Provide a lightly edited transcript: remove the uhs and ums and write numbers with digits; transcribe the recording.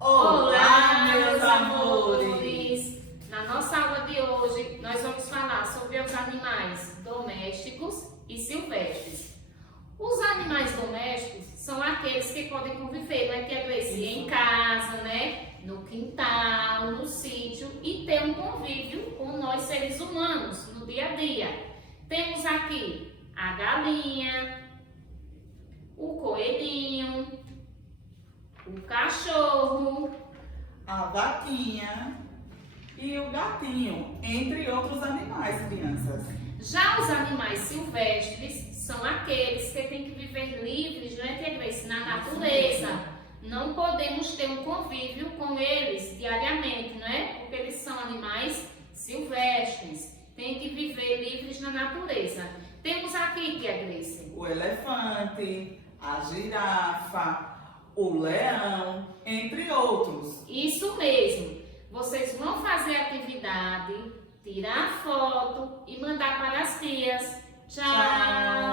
Olá, meus amores! Na nossa aula de hoje, nós vamos falar sobre os animais domésticos e silvestres. Os animais domésticos são aqueles que podem conviver, não é que é em casa, né? No quintal, no sítio e ter um convívio com nós seres humanos no dia a dia. Temos aqui a galinha, o coelhinho, o cachorro, a vaquinha e o gatinho, entre outros animais, crianças. Já os animais silvestres são aqueles que têm que viver livres, não é, Tia Grace, na natureza. Não podemos ter um convívio com eles diariamente, não é? Porque eles são animais silvestres. Têm que viver livres na natureza. Temos aqui, Tia Grace, O elefante, a girafa, o leão, entre outros. isso mesmo. Vocês vão fazer a atividade, tirar foto e mandar para as tias. Tchau!